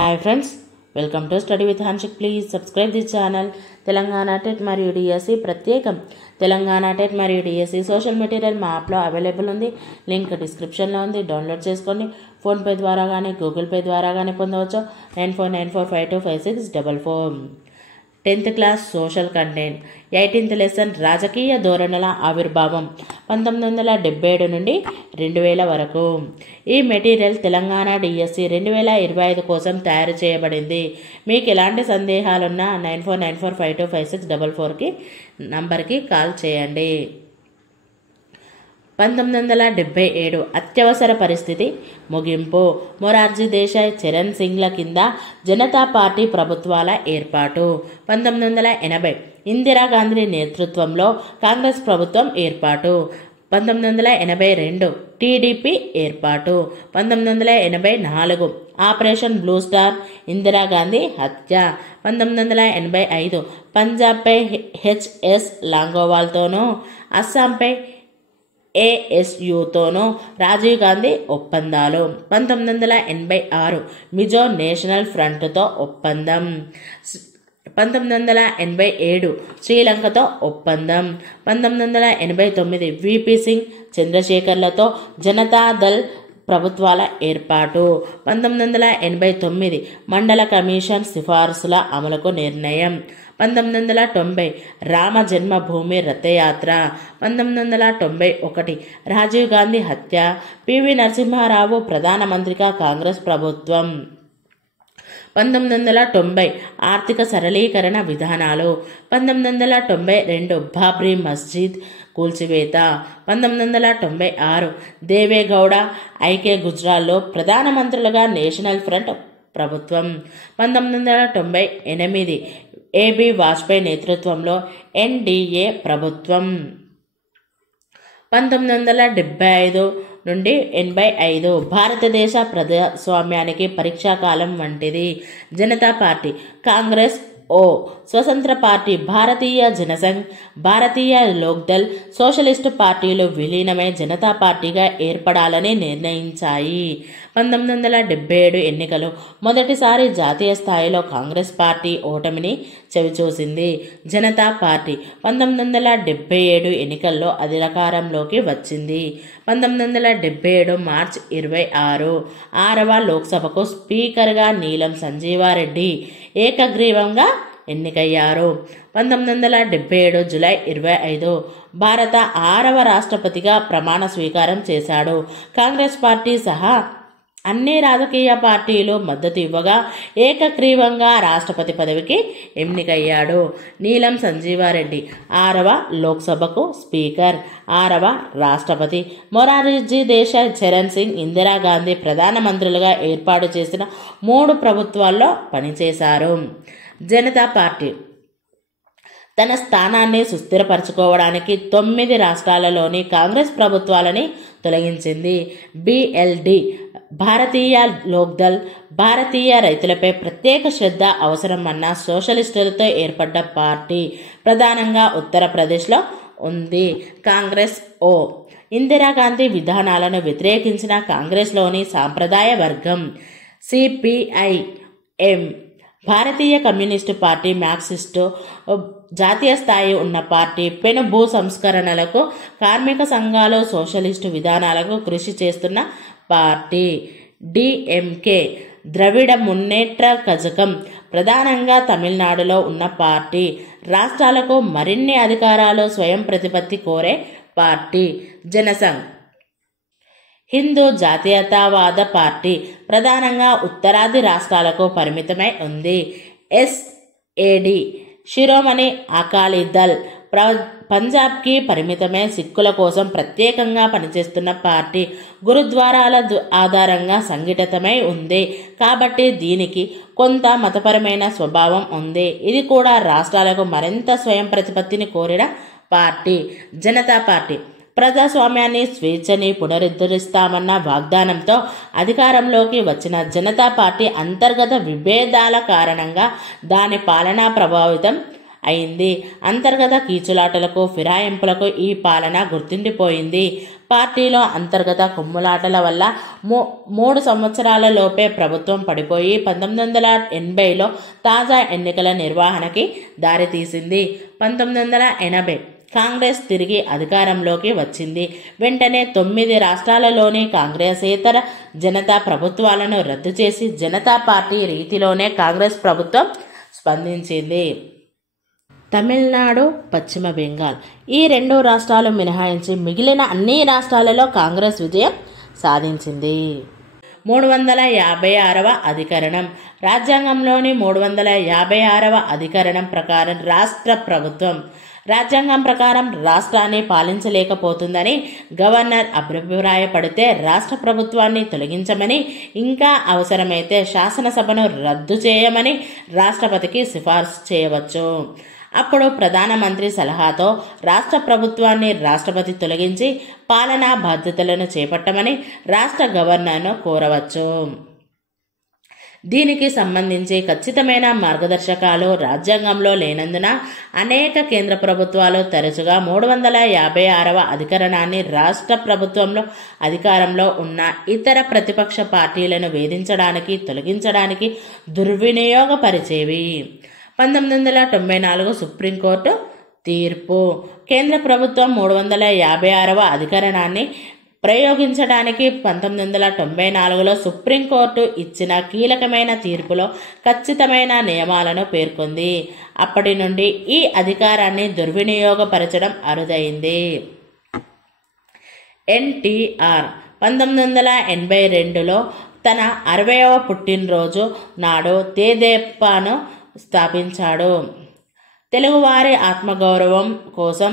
Hi friends, welcome to Study with Hanshik. Please subscribe this channel. Telangana TET మరియు DSC ప్రత్యేకం. Telangana TET మరియు DSC social material మా యాప్లో available ఉంది. లింక్ డిస్క్రిప్షన్లో ఉంది. డౌన్లోడ్ చేసుకోండి. ఫోన్పే ద్వారా కానీ గూగుల్ పే ద్వారా కానీ పొందవచ్చు. 9494525644. 10th class social content. 18th lesson రాజకీయ ధోరణుల ఆవిర్భావం 1977 నుండి 2000 వరకు. ఈ మెటీరియల్ తెలంగాణ డిఎస్సి 2025 కోసం తయారు చేయబడింది. మీకు ఎలాంటి సందేహాలున్నా 9494525644 నంబర్కి కాల్ చేయండి. 1977 అత్యవసర పరిస్థితి ముగింపు. మొరార్జీ దేశాయ్, చరణ్ సింగ్ల కింద జనతా పార్టీ ప్రభుత్వాల ఏర్పాటు. 1980 ఇందిరాగాంధీ నేతృత్వంలో కాంగ్రెస్ ప్రభుత్వం ఏర్పాటు. 1982 టీడీపీ ఏర్పాటు. 1984 ఆపరేషన్ బ్లూ స్టార్, ఇందిరాగాంధీ హత్య. 1985 పంజాబ్పై హెచ్ఎస్ లాంగోవాల్తోనూ, అస్సాంపై ఏఎస్యుతోనూ రాజీవ్ గాంధీ ఒప్పందాలు. 1986 మిజో నేషనల్ ఫ్రంట్తో ఒప్పందం. 1987 శ్రీలంకతో ఒప్పందం. 1989 విపి సింగ్, చంద్రశేఖర్లతో జనతాదళ్ ప్రభుత్వాల ఏర్పాటు. 1989 మండల కమిషన్ సిఫార్సుల అమలుకు నిర్ణయం. 1990 రామ జన్మభూమి రథయాత్ర. 1991 రాజీవ్ గాంధీ హత్య. పివి నరసింహారావు ప్రధానమంత్రిగా కాంగ్రెస్ ప్రభుత్వం. 1990 ఆర్థిక సరళీకరణ విధానాలు. 1992 బాబ్రీ మస్జిద్ కూల్చివేత. 1996 దేవేగౌడ, ఐకే గుజ్రాల్లో ప్రధానమంత్రులుగా నేషనల్ ఫ్రంట్ ప్రభుత్వం. 1998 ఏబి వాజ్పేయి నేతృత్వంలో ఎన్డీఏ ప్రభుత్వం. 1975 నుండి 85 భారతదేశ ప్రజాస్వామ్యానికి పరీక్షాకాలం వంటిది. జనతా పార్టీ, కాంగ్రెస్ ఓ స్వతంత్ర పార్టీ, భారతీయ జనసంఘ్, భారతీయ లోక్దళ్, సోషలిస్టు పార్టీలు విలీనమై జనతా పార్టీగా ఏర్పడాలని నిర్ణయించాయి. 1977 ఎన్నికలు మొదటిసారి జాతీయ స్థాయిలో కాంగ్రెస్ పార్టీ ఓటమిని చవిచూసింది. జనతా పార్టీ 1977 ఎన్నికల్లో అధికారంలోకి వచ్చింది. 1977 మార్చి 26 6వ లోక్సభకు స్పీకర్గా నీలం సంజీవారెడ్డి ఏకగ్రీవంగా ఎన్నికయ్యారు. 1977 జూలై 25 భారత 6వ రాష్ట్రపతిగా ప్రమాణ స్వీకారం చేశాడు. కాంగ్రెస్ పార్టీ సహా అన్ని రాజకీయ పార్టీలు మద్దతు ఇవ్వగా ఏకగ్రీవంగా రాష్ట్రపతి పదవికి ఎన్నికయ్యాడు. నీలం సంజీవారెడ్డి 6వ లోక్సభకు స్పీకర్, 6వ రాష్ట్రపతి. మొరార్జీ దేశాయ్, చరణ్ సింగ్, ఇందిరాగాంధీ ప్రధానమంత్రులుగా ఏర్పాటు చేసిన 3 ప్రభుత్వాల్లో పనిచేశారు. జనతా పార్టీ తన స్థానాన్ని సుస్థిరపరచుకోవడానికి 9 రాష్ట్రాలలోని కాంగ్రెస్ ప్రభుత్వాలని తొలగించింది. బిఎల్డి భారతీయ లోక్దళ్, భారతీయ రైతులపై ప్రత్యేక శ్రద్ధ అవసరమన్న సోషలిస్టులతో ఏర్పడ్డ పార్టీ ప్రధానంగా ఉత్తరప్రదేశ్లో ఉంది. కాంగ్రెస్ ఓ ఇందిరాగాంధీ విధానాలను వ్యతిరేకించిన కాంగ్రెస్లోని సాంప్రదాయ వర్గం. సిపిఐఎం భారతీయ కమ్యూనిస్టు పార్టీ, మార్క్సిస్టు జాతీయ స్థాయి ఉన్న పార్టీ. పెను భూ సంస్కరణలకు, కార్మిక సంఘాలు, సోషలిస్టు విధానాలకు కృషి చేస్తున్న పార్టీ. డిఎంకే ద్రవిడ మున్నేట్ర కజకం ప్రధానంగా తమిళనాడులో ఉన్న పార్టీ. రాష్ట్రాలకు మరిన్ని అధికారాలు, స్వయం ప్రతిపత్తి కోరే పార్టీ. జనసంఘ్ హిందూ జాతీయతావాద పార్టీ ప్రధానంగా ఉత్తరాది రాష్ట్రాలకు పరిమితమై ఉంది. ఎస్ఏడి శిరోమణి అకాలీ దళ్ పంజాబ్కి పరిమితమై సిక్కుల కోసం ప్రత్యేకంగా పనిచేస్తున్న పార్టీ. గురుద్వారాల ఆధారంగా సంఘటితమై ఉంది కాబట్టి దీనికి కొంత మతపరమైన స్వభావం ఉంది. ఇది కూడా రాష్ట్రాలకు మరింత స్వయం ప్రతిపత్తిని కోరిన పార్టీ. జనతా పార్టీ ప్రజాస్వామ్యాన్ని, స్వేచ్ఛని పునరుద్ధరిస్తామన్న వాగ్దానంతో అధికారంలోకి వచ్చిన జనతా పార్టీ అంతర్గత విభేదాల కారణంగా దాని పాలనా ప్రభావితం అయింది. అంతర్గత కీచులాటలకు, ఫిరాయింపులకు ఈ పాలన గుర్తుండిపోయింది. పార్టీలో అంతర్గత కుమ్ములాటల వల్ల 3 సంవత్సరాల లోపే ప్రభుత్వం పడిపోయి 1980లో తాజా ఎన్నికల నిర్వహణకి దారితీసింది. 1980 కాంగ్రెస్ తిరిగి అధికారంలోకి వచ్చింది. వెంటనే 9 రాష్ట్రాలలోని కాంగ్రెసేతర జనతా ప్రభుత్వాలను రద్దు చేసి జనతా పార్టీ రీతిలోనే కాంగ్రెస్ ప్రభుత్వం స్పందించింది. తమిళనాడు, పశ్చిమ బెంగాల్ ఈ 2 రాష్ట్రాలు మినహాయించి మిగిలిన అన్ని రాష్ట్రాలలో కాంగ్రెస్ విజయం సాధించింది. 356వ అధికరణం. రాజ్యాంగంలోని 356వ అధికరణం ప్రకారం రాజ్యాంగం ప్రకారం రాష్ట్రాన్ని పాలించలేకపోతుందని గవర్నర్ అభిప్రాయపడితే రాష్ట్ర ప్రభుత్వాన్ని తొలగించమని, ఇంకా అవసరమైతే శాసనసభను రద్దు చేయమని రాష్ట్రపతికి సిఫార్సు చేయవచ్చు. అప్పుడు ప్రధానమంత్రి సలహాతో రాష్ట్ర ప్రభుత్వాన్ని రాష్ట్రపతి తొలగించి పాలనా బాధ్యతలను చేపట్టమని రాష్ట్ర గవర్నర్ను కోరవచ్చు. దీనికి సంబంధించి ఖచ్చితమైన మార్గదర్శకాలు రాజ్యాంగంలో లేనందున అనేక కేంద్ర ప్రభుత్వాలు తరచుగా 356వ అధికరణాన్ని రాష్ట్ర ప్రభుత్వంలో అధికారంలో ఉన్న ఇతర ప్రతిపక్ష పార్టీలను వేధించడానికి, తొలగించడానికి దుర్వినియోగపరిచేవి. 1994 సుప్రీంకోర్టు తీర్పు. కేంద్ర ప్రభుత్వం 356వ అధికరణాన్ని ప్రయోగించడానికి 1994లో సుప్రీంకోర్టు ఇచ్చిన కీలకమైన తీర్పులో ఖచ్చితమైన నియమాలను పేర్కొంది. అప్పటి నుండి ఈ అధికారాన్ని దుర్వినియోగపరచడం అరుదైంది. ఎన్టీఆర్ 1982లో తన 60వ పుట్టినరోజు నాడు తెదేపాను స్థాపించాడు. తెలుగువారి ఆత్మగౌరవం కోసం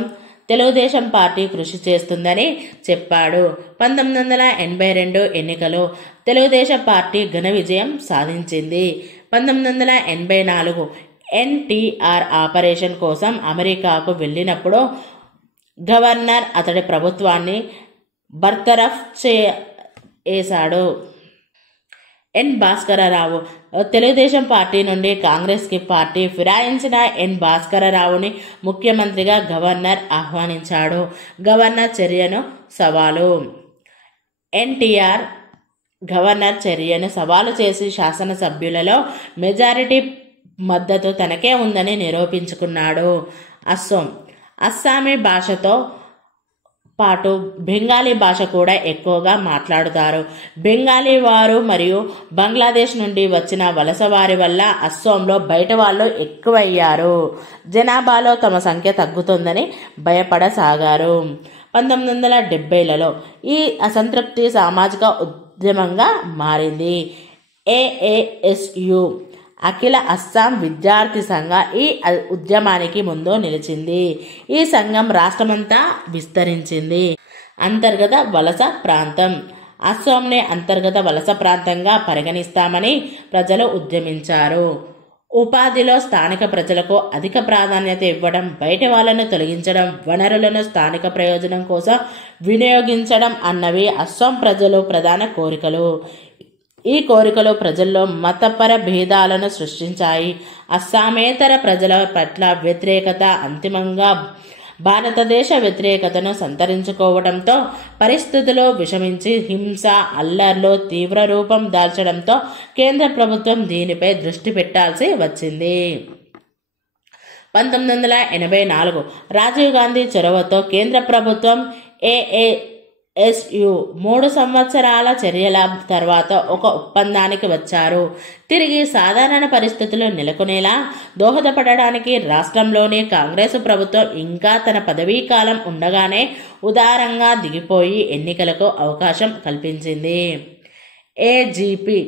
తెలుగుదేశం పార్టీ కృషి చేస్తుందని చెప్పాడు. 1982 ఎన్నికలో తెలుగుదేశం పార్టీ ఘన విజయం సాధించింది. 1984 ఎన్టీఆర్ ఆపరేషన్ కోసం అమెరికాకు వెళ్ళినప్పుడు గవర్నర్ అతడి ప్రభుత్వాన్ని బర్తరఫ్ చేశాడు. ఎన్ భాస్కరరావు తెలుగుదేశం పార్టీ నుండి కాంగ్రెస్కి పార్టీ ఫిరాయించిన ఎన్ భాస్కరరావుని ముఖ్యమంత్రిగా గవర్నర్ ఆహ్వానించాడు. గవర్నర్ చర్యను సవాలు. ఎన్టీఆర్ గవర్నర్ చర్యను సవాలు చేసి శాసనసభ్యులలో మెజారిటీ మద్దతు తనకే ఉందని నిరూపించుకున్నాడు. అస్సామీ భాషతో పాటు బెంగాలీ భాష కూడా ఎక్కువగా మాట్లాడుతారు. బెంగాలీ వారు మరియు బంగ్లాదేశ్ నుండి వచ్చిన వలస వారి వల్ల అస్సాంలో బయట వాళ్ళు ఎక్కువయ్యారు. జనాభాలో తమ సంఖ్య తగ్గుతుందని భయపడసాగారు. 1970లలో ఈ అసంతృప్తి సామాజిక ఉద్యమంగా మారింది. ఏఏఎస్యు అఖిల అస్సాం విద్యార్థి సంఘ ఈ ఉద్యమానికి ముందు నిలిచింది. ఈ సంఘం రాష్ట్రమంతా విస్తరించింది. అంతర్గత వలస ప్రాంతం. అస్సాంని అంతర్గత వలస ప్రాంతంగా పరిగణిస్తామని ప్రజలు ఉద్యమించారు. ఉపాధిలో స్థానిక ప్రజలకు అధిక ప్రాధాన్యత ఇవ్వడం, బయట వాళ్ళను తొలగించడం, వనరులను స్థానిక ప్రయోజనం కోసం వినియోగించడం అన్నవి అస్సాం ప్రజలు ప్రధాన కోరికలు. ఈ కోరికలు ప్రజల్లో మతపర భేదాలను సృష్టించాయి. అస్సామేతర ప్రజల పట్ల వ్యతిరేకత అంతిమంగా భారతదేశ వ్యతిరేకతను సంతరించుకోవడంతో పరిస్థితులు విషమించి హింస, అల్లర్లు తీవ్ర రూపం దాల్చడంతో కేంద్ర ప్రభుత్వం దీనిపై దృష్టి పెట్టాల్సి వచ్చింది. 1984 రాజీవ్ గాంధీ చొరవతో కేంద్ర ప్రభుత్వం ఏఏఎస్యు 3 సంవత్సరాల చర్యల తర్వాత ఒక ఒప్పందానికి వచ్చారు. తిరిగి సాధారణ పరిస్థితులు నెలకొనేలా దోహదపడడానికి రాష్ట్రంలోని కాంగ్రెసు ప్రభుత్వం ఇంకా తన పదవీ కాలం ఉండగానే ఉదారంగా దిగిపోయి ఎన్నికలకు అవకాశం కల్పించింది. ఏజీపీ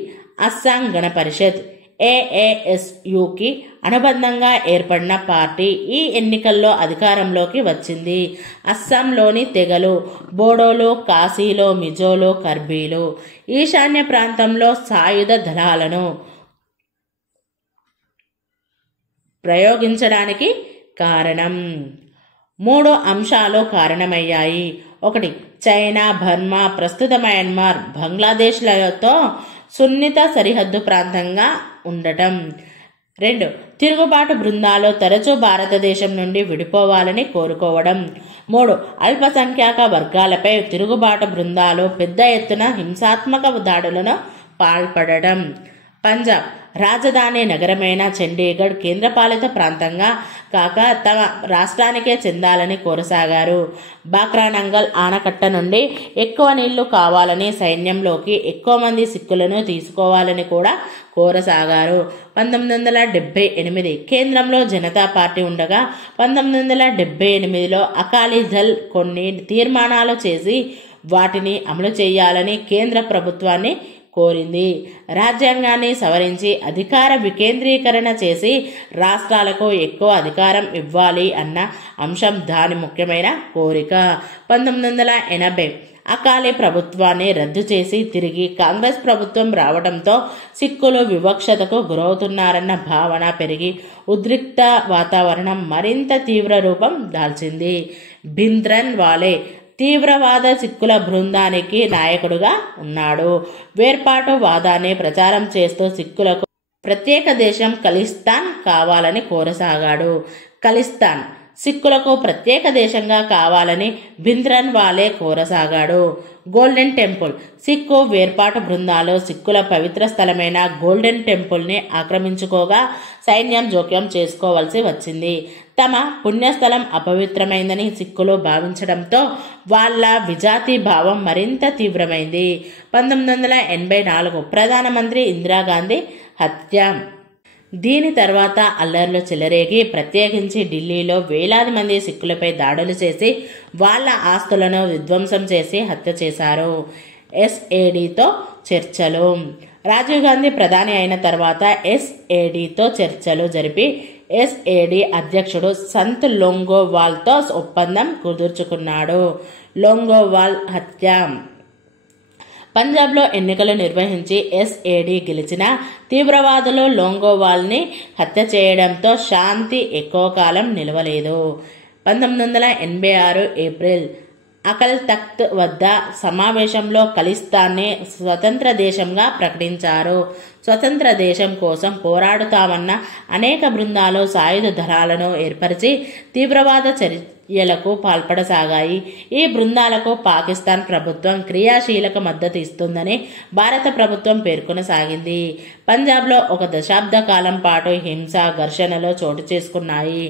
అస్సాం గణ పరిషత్ ఏఏఎస్యుకి అనుబంధంగా ఏర్పడిన పార్టీ ఈ ఎన్నికల్లో అధికారంలోకి వచ్చింది. అస్సాంలోని తెగలు బోడోలు, కాశీలో మిజోలు, కర్బీలు ఈశాన్య ప్రాంతంలో సాయుధ దళాలను ప్రయోగించడానికి కారణం 3 అంశాలు కారణమయ్యాయి. 1. చైనా, బర్మా, ప్రస్తుత మయన్మార్, బంగ్లాదేశ్లతో సున్నిత సరిహద్దు ప్రాంతంగా ఉండటం. 2. తిరుగుబాటు బృందాలు తరచూ భారతదేశం నుండి విడిపోవాలని కోరుకోవడం. 3. అల్పసంఖ్యాక వర్గాలపై తిరుగుబాటు బృందాలు పెద్ద ఎత్తున హింసాత్మక దాడులను పాల్పడడం. పంజాబ్ రాజధాని నగరమైన చండీగఢ్ కేంద్రపాలిత ప్రాంతంగా కాక తమ రాష్ట్రానికే చెందాలని కోరసాగారు. బాక్రానంగల్ ఆనకట్ట నుండి ఎక్కువ నీళ్లు కావాలని, సైన్యంలోకి ఎక్కువ మంది సిక్కులను తీసుకోవాలని కూడా కోరసాగారు. 1978 కేంద్రంలో జనతా పార్టీ ఉండగా 1978లో అకాలీదళ్ కొన్ని తీర్మానాలు చేసి వాటిని అమలు చేయాలని కేంద్ర ప్రభుత్వాన్ని కోరింది. రాజ్యాంగాన్ని సవరించి అధికార వికేంద్రీకరణ చేసి రాష్ట్రాలకు ఎక్కువ అధికారం ఇవ్వాలి అన్న అంశం దాని ముఖ్యమైన కోరిక. 1980 అకాలీ ప్రభుత్వాన్ని రద్దు చేసి తిరిగి కాంగ్రెస్ ప్రభుత్వం రావడంతో సిక్కులు వివక్షతకు గురవుతున్నారన్న భావన పెరిగి ఉద్రిక్త వాతావరణం మరింత తీవ్ర రూపం దాల్చింది. భింద్రన్ వాలే తీవ్రవాద సిక్కుల బృందానికి నాయకుడుగా ఉన్నాడు. వేర్పాటు వాదాన్ని ప్రచారం చేస్తూ సిక్కులకు ప్రత్యేక దేశం ఖలిస్తాన్ కావాలని కోరసాగాడు. ఖలిస్తాన్ సిక్కులకు ప్రత్యేక దేశంగా కావాలని భింద్రన్ వాలే కోరసాగాడు. గోల్డెన్ టెంపుల్ సిక్కు వేర్పాటు బృందాలు సిక్కుల పవిత్ర స్థలమైన గోల్డెన్ టెంపుల్ని ఆక్రమించుకోగా సైన్యం జోక్యం చేసుకోవాల్సి వచ్చింది. తమ పుణ్యస్థలం అపవిత్రమైందని సిక్కులు భావించడంతో వాళ్ళ విజాతీ భావం మరింత తీవ్రమైంది. 1984 ప్రధానమంత్రి ఇందిరాగాంధీ హత్య. దీని తర్వాత అల్లర్లు చెలరేగి ప్రత్యేకించి ఢిల్లీలో వేలాది మంది సిక్కులపై దాడులు చేసి వాళ్ళ ఆస్తులను విధ్వంసం చేసి హత్య చేశారు. ఎస్ఏడితో చర్చలు. రాజీవ్ గాంధీ ప్రధాని అయిన తర్వాత ఎస్ఏడితో చర్చలు జరిపి ఎస్ఏడి అధ్యక్షుడు సంత్ లోంగోవాల్తో ఒప్పందం కుదుర్చుకున్నాడు. లోంగోవాల్ హత్య. పంజాబ్లో ఎన్నికలు నిర్వహించి ఎస్ఏడి గెలిచిన తీవ్రవాదులు లోంగోవాల్ని హత్య చేయడంతో శాంతి ఎక్కువ కాలం నిలవలేదు. 1986 ఏప్రిల్ అకల్ తఖ్త్ వద్ద సమావేశంలో ఖలిస్తాన్ని స్వతంత్ర దేశంగా ప్రకటించారు. స్వతంత్ర దేశం కోసం పోరాడుతామన్న అనేక బృందాలు సాయుధ దళాలను ఏర్పరిచి తీవ్రవాద చర్యలకు పాల్పడసాగాయి. ఈ బృందాలకు పాకిస్తాన్ ప్రభుత్వం క్రియాశీలక మద్దతు ఇస్తుందని భారత ప్రభుత్వం పేర్కొనసాగింది. పంజాబ్లో ఒక దశాబ్ద కాలం పాటు హింస, ఘర్షణలు చోటు చేసుకున్నాయి.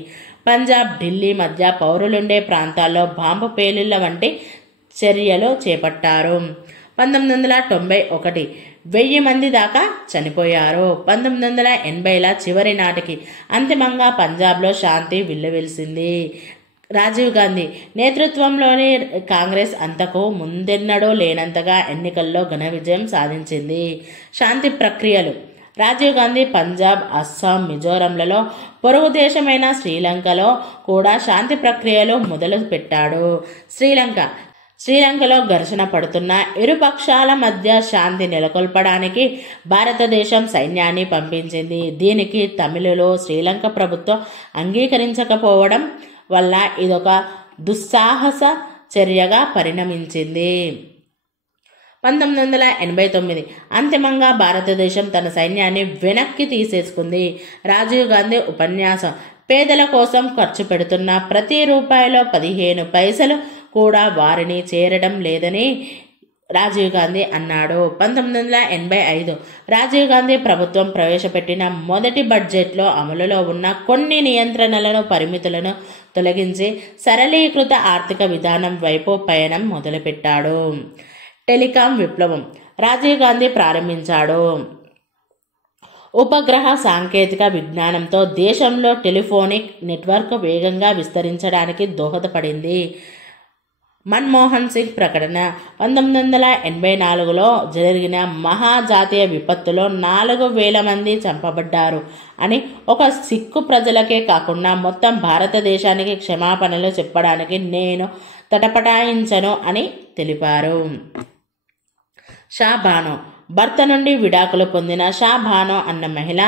పంజాబ్, ఢిల్లీ మధ్య పౌరులుండే ప్రాంతాల్లో బాంబు పేలుళ్ల వంటి చర్యలు చేపట్టారు. 1991 1000 మంది దాకా చనిపోయారు. 1980ల చివరి నాటికి అంతిమంగా పంజాబ్లో శాంతి విల్లవిల్సింది. రాజీవ్ గాంధీ నేతృత్వంలోని కాంగ్రెస్ అంతకు ముందెన్నడూ లేనంతగా ఎన్నికల్లో ఘన విజయం సాధించింది. శాంతి ప్రక్రియలు. రాజీవ్ గాంధీ పంజాబ్, అస్సాం, మిజోరంలలో పొరుగు దేశమైన శ్రీలంకలో కూడా శాంతి ప్రక్రియలు మొదలు పెట్టాడు. శ్రీలంకలో ఘర్షణ పడుతున్న ఇరు పక్షాల మధ్య శాంతి నెలకొల్పడానికి భారతదేశం సైన్యాన్ని పంపించింది. దీనికి తమిళలో శ్రీలంక ప్రభుత్వం అంగీకరించకపోవడం వల్ల ఇదొక దుస్సాహస చర్యగా పరిణమించింది. 1989 అంతిమంగా భారతదేశం తన సైన్యాన్ని వెనక్కి తీసేసుకుంది. రాజీవ్ గాంధీ ఉపన్యాసం. పేదల కోసం ఖర్చు పెడుతున్న ప్రతి రూపాయిలో 15 పైసలు కూడా వారిని చేరడం లేదని రాజీవ్ గాంధీ అన్నాడు. 1985 రాజీవ్ గాంధీ ప్రభుత్వం ప్రవేశపెట్టిన మొదటి బడ్జెట్లో అమలులో ఉన్న కొన్ని నియంత్రణలను, పరిమితులను తొలగించి సరళీకృత ఆర్థిక విధానం వైపు పయనం మొదలుపెట్టాడు. టెలికాం విప్లవం. రాజీవ్ గాంధీ ప్రారంభించాడు. ఉపగ్రహ సాంకేతిక విజ్ఞానంతో దేశంలో టెలిఫోనిక్ నెట్వర్క్ వేగంగా విస్తరించడానికి దోహదపడింది. మన్మోహన్ సింగ్ ప్రకటన. 1984లో జరిగిన మహాజాతీయ విపత్తులో 4000 మంది చంపబడ్డారు అని ఒక సిక్కు ప్రజలకే కాకుండా మొత్తం భారతదేశానికి క్షమాపణలు చెప్పడానికి నేను తటపటాయించను అని తెలిపారు. షా బానో. భర్త నుండి విడాకులు పొందిన షా బానో అన్న మహిళ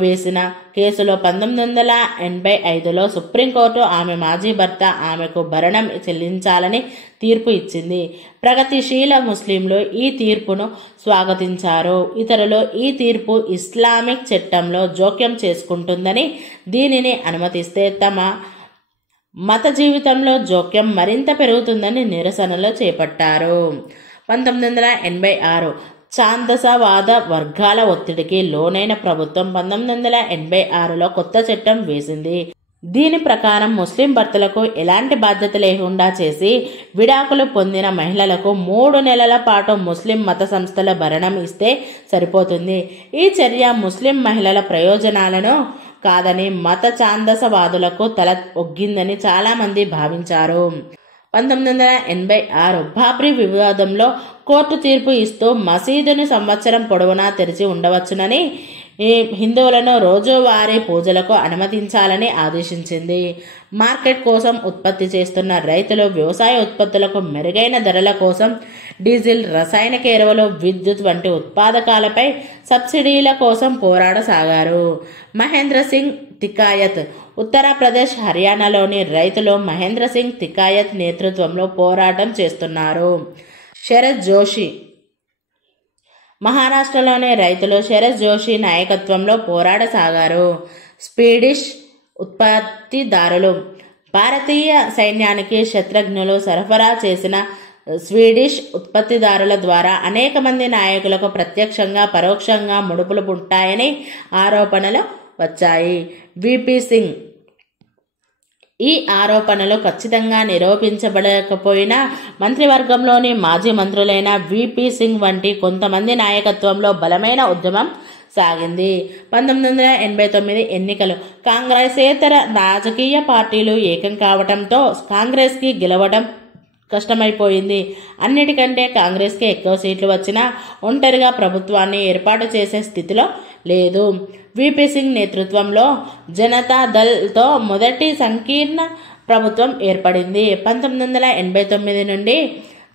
వేసిన కేసులో 1985లో సుప్రీంకోర్టు ఆమె మాజీ భర్త ఆమెకు భరణం చెల్లించాలని తీర్పు ఇచ్చింది. ప్రగతిశీల ముస్లింలు ఈ తీర్పును స్వాగతించారు. ఇతరులు ఈ తీర్పు ఇస్లామిక్ చట్టంలో జోక్యం చేసుకుంటుందని, దీనిని అనుమతిస్తే తమ మత జీవితంలో జోక్యం మరింత పెరుగుతుందని నిరసనలు చేపట్టారు. 1986 ఛాందసవాద వర్గాల ఒత్తిడికి లోనైన ప్రభుత్వం 1986లో కొత్త చట్టం వేసింది. దీని ప్రకారం ముస్లిం భర్తలకు ఎలాంటి బాధ్యత లేకుండా చేసి విడాకులు పొందిన మహిళలకు 3 నెలల పాటు ముస్లిం మత సంస్థల భరణం ఇస్తే సరిపోతుంది. ఈ చర్య ముస్లిం మహిళల ప్రయోజనాలను కాదని మత ఛాందసవాదులకు తల ఒగ్గిందని చాలామంది భావించారు. 1986 బాబ్రీ వివాదంలో కోర్టు తీర్పు ఇస్తూ మసీదును సంవత్సరం పొడవునా తెరిచి ఉండవచ్చునని, హిందువులను రోజువారీ పూజలకు అనుమతించాలని ఆదేశించింది. మార్కెట్ కోసం ఉత్పత్తి చేస్తున్న రైతులు వ్యవసాయ ఉత్పత్తులకు మెరుగైన ధరల కోసం డీజిల్, రసాయనిక ఎరువులు, విద్యుత్ వంటి ఉత్పాదకాలపై సబ్సిడీల కోసం పోరాడసాగారు. మహేంద్ర సింగ్ తికాయత్ ఉత్తరప్రదేశ్, హర్యానాలోని రైతులు మహేంద్ర సింగ్ తికాయత్ నేతృత్వంలో పోరాటం చేస్తున్నారు. శరత్ జోషి మహారాష్ట్రలోని రైతులు శరత్ జోషి నాయకత్వంలో పోరాడసాగారు. స్వీడిష్ ఉత్పత్తిదారులు భారతీయ సైన్యానికి శస్త్రజ్ఞులు సరఫరా చేసిన స్వీడిష్ ఉత్పత్తిదారుల ద్వారా అనేక మంది నాయకులకు ప్రత్యక్షంగా పరోక్షంగా ముడుపులు ఉంటాయని ఆరోపణలు వచ్చాయి. విపి సింగ్ ఈ ఆరోపణలు ఖచ్చితంగా నిరూపించబడకపోయినా మంత్రివర్గంలోని మాజీ మంత్రులైన విపి సింగ్ వంటి కొంతమంది నాయకత్వంలో బలమైన ఉద్యమం సాగింది. 1989 ఎన్నికలు కాంగ్రెసేతర రాజకీయ పార్టీలు ఏకం కావడంతో కాంగ్రెస్కి గెలవడం కష్టమైపోయింది. అన్నిటికంటే కాంగ్రెస్కి ఎక్కువ సీట్లు వచ్చినా ఒంటరిగా ప్రభుత్వాన్ని ఏర్పాటు చేసే స్థితిలో లేదు. విపి సింగ్ నేతృత్వంలో జనతాదళ్తో మొదటి సంకీర్ణ ప్రభుత్వం ఏర్పడింది. 1989 నుండి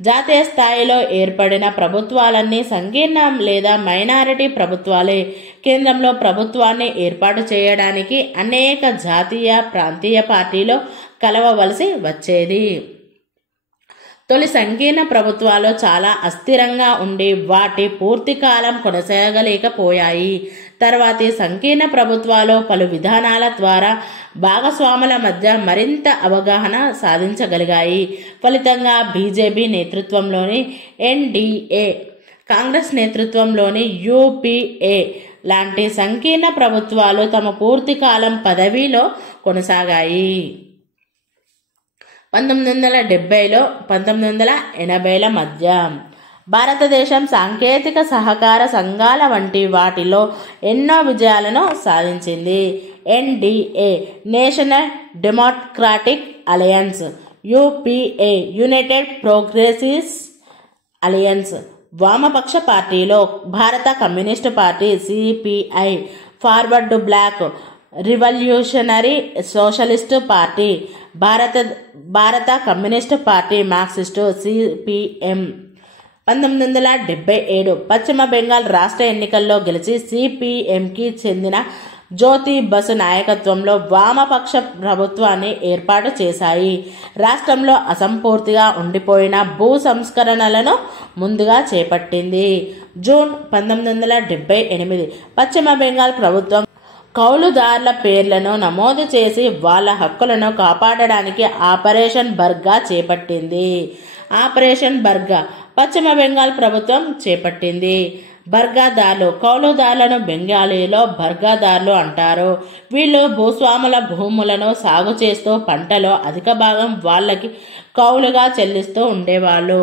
జాతీయ స్థాయిలో ఏర్పడిన ప్రభుత్వాలన్నీ సంకీర్ణ లేదా మైనారిటీ ప్రభుత్వాలే. కేంద్రంలో ప్రభుత్వాన్ని ఏర్పాటు చేయడానికి అనేక జాతీయ, ప్రాంతీయ పార్టీలు కలవవలసి వచ్చేది. తొలి సంకీర్ణ ప్రభుత్వాలు చాలా అస్థిరంగా ఉండి వాటి పూర్తి కాలం కొనసాగలేకపోయాయి. తర్వాతి సంకీర్ణ ప్రభుత్వాలు పలు విధానాల ద్వారా భాగస్వాముల మధ్య మరింత అవగాహన సాధించగలిగాయి. ఫలితంగా బీజేపీ నేతృత్వంలోని ఎన్డీఏ, కాంగ్రెస్ నేతృత్వంలోని యూపీఏ లాంటి సంకీర్ణ ప్రభుత్వాలు తమ పూర్తి కాలం పదవిలో కొనసాగాయి. 1970లో 1980ల మధ్య భారతదేశం సాంకేతిక సహకార సంఘాల వంటి వాటిలో ఎన్నో విజయాలను సాధించింది. NDA National Democratic Alliance, UPA United Progressive Alliance వామపక్ష పార్టీలో భారత communist party CPI, forward bloc revolutionary socialist party, భారత కమ్యూనిస్టు పార్టీ, మార్క్సిస్టు, సిపిఎం. 1977 పశ్చిమ బెంగాల్ రాష్ట్ర ఎన్నికల్లో గెలిచి సిపిఎంకి చెందిన జ్యోతి బసు నాయకత్వంలో వామపక్ష ప్రభుత్వాన్ని ఏర్పాటు చేశాయి. రాష్ట్రంలో అసంపూర్తిగా ఉండిపోయిన భూ సంస్కరణలను ముందుగా చేపట్టింది. జూన్ 1978 పశ్చిమ బెంగాల్ ప్రభుత్వం కౌలుదారుల పేర్లను నమోదు చేసి వాళ్ళ హక్కులను కాపాడడానికి ఆపరేషన్ బర్గా చేపట్టింది. ఆపరేషన్ బర్గా పశ్చిమ బెంగాల్ ప్రభుత్వం చేపట్టింది. బర్గాదారులు కౌలుదారులను బెంగాలీలో బర్గాదారులు అంటారు. వీళ్ళు భూస్వాముల భూములను సాగు చేస్తూ పంటలో అధిక భాగం వాళ్ళకి కౌలుగా చెల్లిస్తూ ఉండేవాళ్ళు.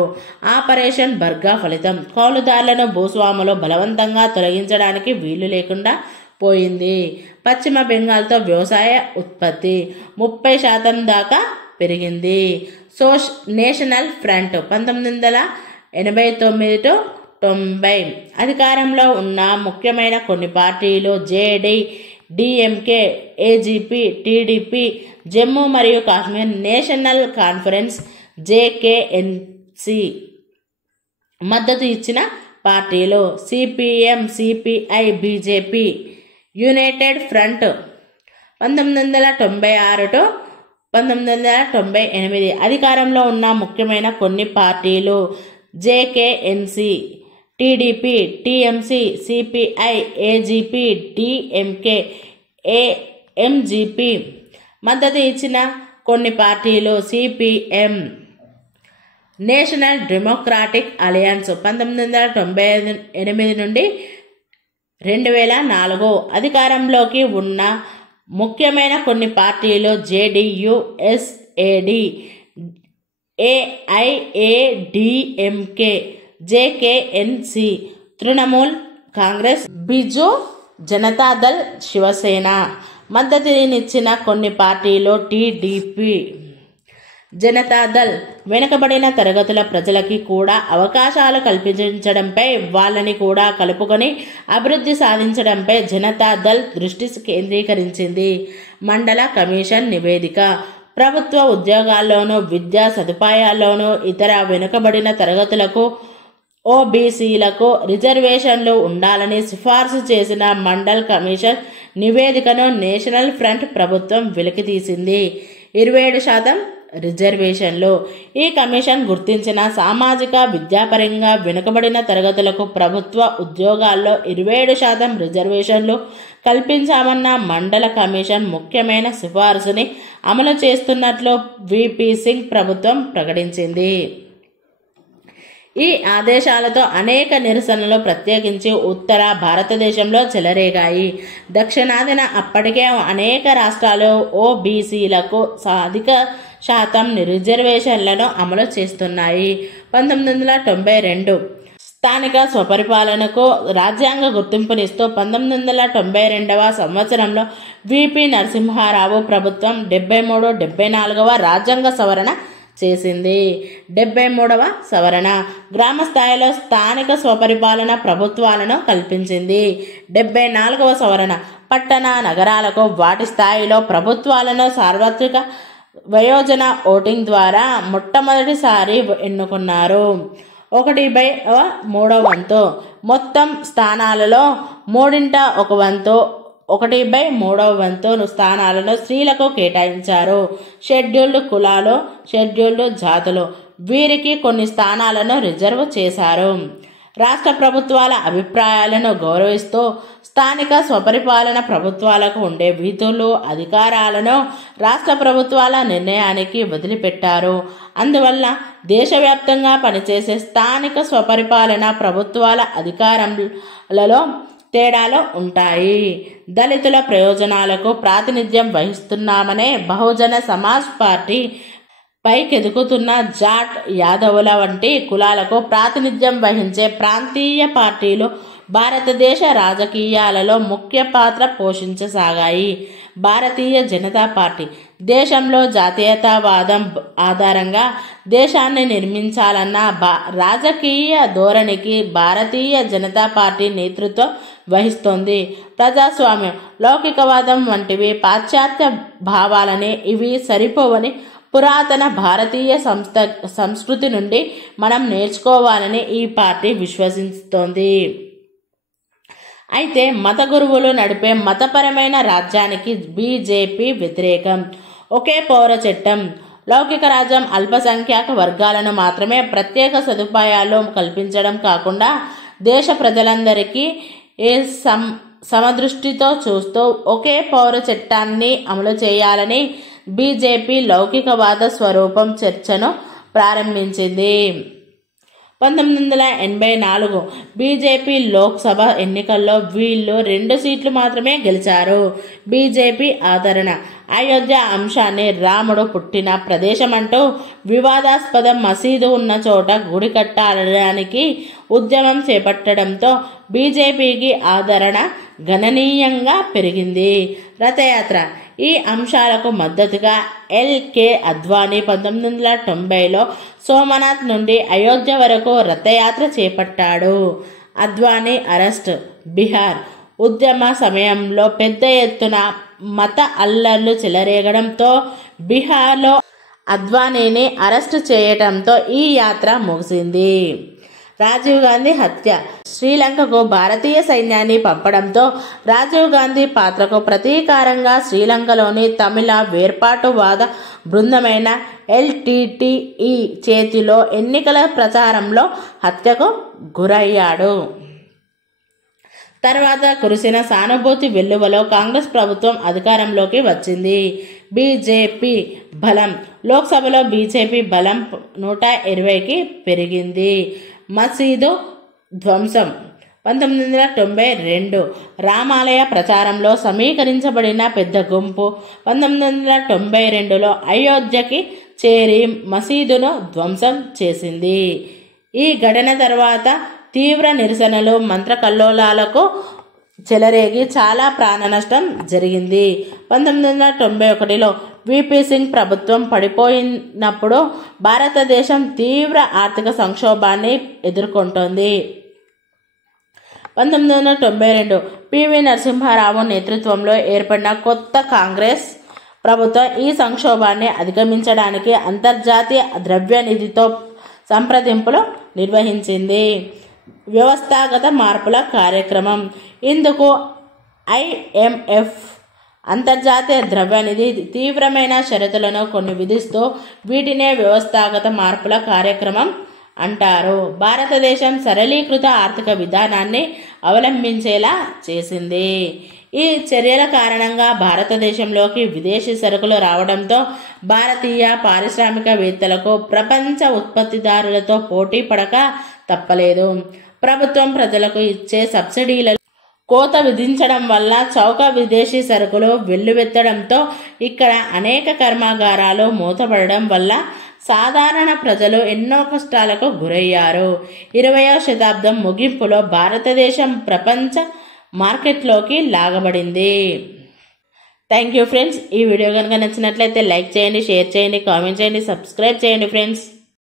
ఆపరేషన్ బర్గా ఫలితం కౌలుదారులను భూస్వాములు బలవంతంగా తొలగించడానికి వీలు లేకుండా పోయింది. పశ్చిమ బెంగాల్తో వ్యవసాయ ఉత్పత్తి 30% దాకా పెరిగింది. నేషనల్ ఫ్రంట్ 1989-90 అధికారంలో ఉన్న ముఖ్యమైన కొన్ని పార్టీలు జేడీ, డిఎంకే, ఏజీపీ, టీడీపీ, జమ్మూ మరియు కాశ్మీర్ నేషనల్ కాన్ఫరెన్స్, జేకేఎన్సీ మద్దతు ఇచ్చిన పార్టీలు సిపిఎం, సిపిఐ, బీజేపీ, యునైటెడ్ ఫ్రంట్ 1996 to 1998. అధికారంలో ఉన్న ముఖ్యమైన కొన్ని పార్టీలు జేకేఎన్సీ, టీడీపీ, టీఎంసీ, సిపిఐ, ఏజీపీ, డిఎంకే, ఎంజీపీ. మద్దతు ఇచ్చిన కొన్ని పార్టీలు సిపిఎం, నేషనల్ డెమోక్రాటిక్ అలయన్స్ 1998 నుండి 2004. అధికారంలోకి ఉన్న ముఖ్యమైన కొన్ని పార్టీలు జేడీయూ, ఎస్ఏడి, ఏఐఏడిఎంకే, జేకేఎన్సీ, తృణమూల్ కాంగ్రెస్, బిజు జనతాదళ్, శివసేన. మద్దతునిచ్చిన కొన్ని పార్టీలు టీడీపీ, జనతాదళ్. వెనుకబడిన తరగతుల ప్రజలకి కూడా అవకాశాలు కల్పించడంపై, వాళ్ళని కూడా కలుపుకొని అభివృద్ధి సాధించడంపై జనతాదళ్ దృష్టి కేంద్రీకరించింది. మండల కమిషన్ నివేదిక. ప్రభుత్వ ఉద్యోగాల్లోనూ విద్యా సదుపాయాల్లోనూ ఇతర వెనుకబడిన తరగతులకు, ఓబీసీలకు రిజర్వేషన్లు ఉండాలని సిఫార్సు చేసిన మండల్ కమిషన్ నివేదికను నేషనల్ ఫ్రంట్ ప్రభుత్వం వెలికితీసింది. 27% రిజర్వేషన్లు. ఈ కమిషన్ గుర్తించిన సామాజిక, విద్యాపరంగా వెనుకబడిన తరగతులకు ప్రభుత్వ ఉద్యోగాల్లో 27% రిజర్వేషన్లు కల్పించామన్న మండల కమిషన్ ముఖ్యమైన సిఫార్సుని అమలు చేస్తున్నట్లు విపి సింగ్ ప్రభుత్వం ప్రకటించింది. ఈ ఆదేశాలతో అనేక నిరసనలు ప్రత్యేకించి ఉత్తర భారతదేశంలో చెలరేగాయి. దక్షిణాదిన అప్పటికే అనేక రాష్ట్రాలు ఓబీసీలకు అధిక శాతం రిజర్వేషన్లను అమలు చేస్తున్నాయి. 1992 స్థానిక స్వపరిపాలనకు రాజ్యాంగ గుర్తింపునిస్తూ 1992వ సంవత్సరంలో విపి నరసింహారావు ప్రభుత్వం 73, 74వ రాజ్యాంగ సవరణ చేసింది. 73వ సవరణ గ్రామ స్థాయిలో స్థానిక స్వపరిపాలన ప్రభుత్వాలను కల్పించింది. 74వ సవరణ పట్టణ నగరాలకు వాటి స్థాయిలో ప్రభుత్వాలను సార్వత్రిక వయోజన ఓటింగ్ ద్వారా మొట్టమొదటిసారి ఎన్నుకున్నారు. 1/3 మొత్తం స్థానాలలో 1/3 1/3 స్థానాలను స్త్రీలకు కేటాయించారు. షెడ్యూల్డ్ కులాలు, షెడ్యూల్డ్ జాతులు వీరికి కొన్ని స్థానాలను రిజర్వ్ చేశారు. రాష్ట్ర ప్రభుత్వాల అభిప్రాయాలను గౌరవిస్తూ స్థానిక స్వపరిపాలన ప్రభుత్వాలకు ఉండే విధులు, అధికారాలను రాష్ట్ర ప్రభుత్వాల నిర్ణయానికి వదిలిపెట్టారు. అందువల్ల దేశవ్యాప్తంగా పనిచేసే స్థానిక స్వపరిపాలన ప్రభుత్వాల అధికారాలలో తేడాలు ఉంటాయి. దళితుల ప్రయోజనాలకు ప్రాతినిధ్యం వహిస్తున్నామనే బహుజన సమాజ్ పార్టీ, పైకెదుగుతున్న జాట్, యాదవుల వంటి కులాలకు ప్రాతినిధ్యం వహించే ప్రాంతీయ పార్టీలు భారతదేశ రాజకీయాలలో ముఖ్య పాత్ర పోషించసాగాయి. భారతీయ జనతా పార్టీ దేశంలో జాతీయతావాదం ఆధారంగా దేశాన్ని నిర్మించాలన్న రాజకీయ ధోరణికి భారతీయ జనతా పార్టీ నేతృత్వం వహిస్తోంది. ప్రజాస్వామ్యం, లౌకికవాదం వంటివి పాశ్చాత్య భావాలని, ఇవి సరిపోవని పురాతన భారతీయ సంస్కృతి నుండి మనం నేర్చుకోవాలని ఈ పార్టీ విశ్వసిస్తోంది. అయితే మత గురువులు నడిపే మతపరమైన రాజ్యానికి బీజేపీ వ్యతిరేకం. ఒకే పౌర చట్టం, లౌకిక రాజ్యం అల్పసంఖ్యాక వర్గాలను మాత్రమే ప్రత్యేక సదుపాయాలు కల్పించడం కాకుండా దేశ ప్రజలందరికీ సమదృష్టితో చూస్తూ ఒకే పౌర చట్టాన్ని అమలు చేయాలని బీజేపీ లౌకికవాద స్వరూపం చర్చను ప్రారంభించింది. 1984 బీజేపీ లోక్సభ ఎన్నికల్లో వీళ్ళు 2 సీట్లు మాత్రమే గెలిచారు. బీజేపీ ఆదరణ. అయోధ్య అంశాన్ని రాముడు పుట్టిన ప్రదేశమంటూ వివాదాస్పద మసీదు ఉన్న చోట గుడి కట్టాలడానికి ఉద్యమం చేపట్టడంతో బీజేపీకి ఆదరణ గణనీయంగా పెరిగింది. రథయాత్ర. ఈ అంశాలకు మద్దతుగా ఎల్కే అద్వానీ 1990లో సోమనాథ్ నుండి అయోధ్య వరకు రథయాత్ర చేపట్టాడు. అద్వానీ అరెస్ట్. బీహార్ ఉద్యమ సమయంలో పెద్ద ఎత్తున మత అల్లర్లు చెలరేగడంతో బీహార్లో అద్వానీని అరెస్టు చేయడంతో ఈ యాత్ర ముగిసింది. రాజీవ్ గాంధీ హత్య. శ్రీలంకకు భారతీయ సైన్యాన్ని పంపడంతో రాజీవ్ గాంధీ పాత్రకు ప్రతీకారంగా శ్రీలంకలోని తమిళ వేర్పాటువాద బృందమైన LTTE చేతిలో ఎన్నికల ప్రచారంలో హత్యకు గురయ్యాడు. తర్వాత కురిసిన సానుభూతి వెల్లువలో కాంగ్రెస్ ప్రభుత్వం అధికారంలోకి వచ్చింది. బీజేపీ బలం. లోక్సభలో బీజేపీ బలం 120కి పెరిగింది. మసీదు ధ్వంసం. 1992 రామాలయ ప్రచారంలో సమీకరించబడిన పెద్ద గుంపు 1992లో అయోధ్యకి చేరి మసీదును ధ్వంసం చేసింది. ఈ ఘటన తర్వాత తీవ్ర నిరసనలు మంత్రకల్లోలాలకు చెలరేగి చాలా ప్రాణ నష్టం జరిగింది. 1991లో VP సింగ్ ప్రభుత్వం పడిపోయినప్పుడు భారతదేశం తీవ్ర ఆర్థిక సంక్షోభాన్ని ఎదుర్కొంటోంది. 1992 PV నరసింహారావు నేతృత్వంలో ఏర్పడిన కొత్త కాంగ్రెస్ ప్రభుత్వం ఈ సంక్షోభాన్ని అధిగమించడానికి అంతర్జాతీయ ద్రవ్యనిధితో సంప్రదింపులు నిర్వహించింది. వ్యవస్థాగత మార్పుల కార్యక్రమం. ఇందుకు IMF అంతర్జాతీయ ద్రవ్యనిధి తీవ్రమైన షరతులను కొన్ని విధిస్తూ వీటినే వ్యవస్థాగత మార్పుల కార్యక్రమం అంటారు. భారతదేశం సరళీకృత ఆర్థిక విధానాన్ని అవలంబించేలా చేసింది. ఈ చర్యల కారణంగా భారతదేశంలోకి విదేశీ సరుకులు రావడంతో భారతీయ పారిశ్రామికవేత్తలకు ప్రపంచ ఉత్పత్తిదారులతో పోటీ పడక తప్పలేదు. ప్రభుత్వం ప్రజలకు ఇచ్చే సబ్సిడీల కోత విధించడం వల్ల చౌక విదేశీ సరుకులు వెల్లువెత్తడంతో ఇక్కడ అనేక కర్మాగారాలు మూతపడడం వల్ల సాధారణ ప్రజలు ఎన్నో కష్టాలకు గురయ్యారు. 20వ శతాబ్దం ముగింపులో భారతదేశం ప్రపంచ మార్కెట్లోకి లాగబడింది. Thank you friends. ఈ వీడియో కనుక నచ్చినట్లయితే లైక్ చేయండి, షేర్ చేయండి, కామెంట్ చేయండి, సబ్స్క్రైబ్ చేయండి ఫ్రెండ్స్.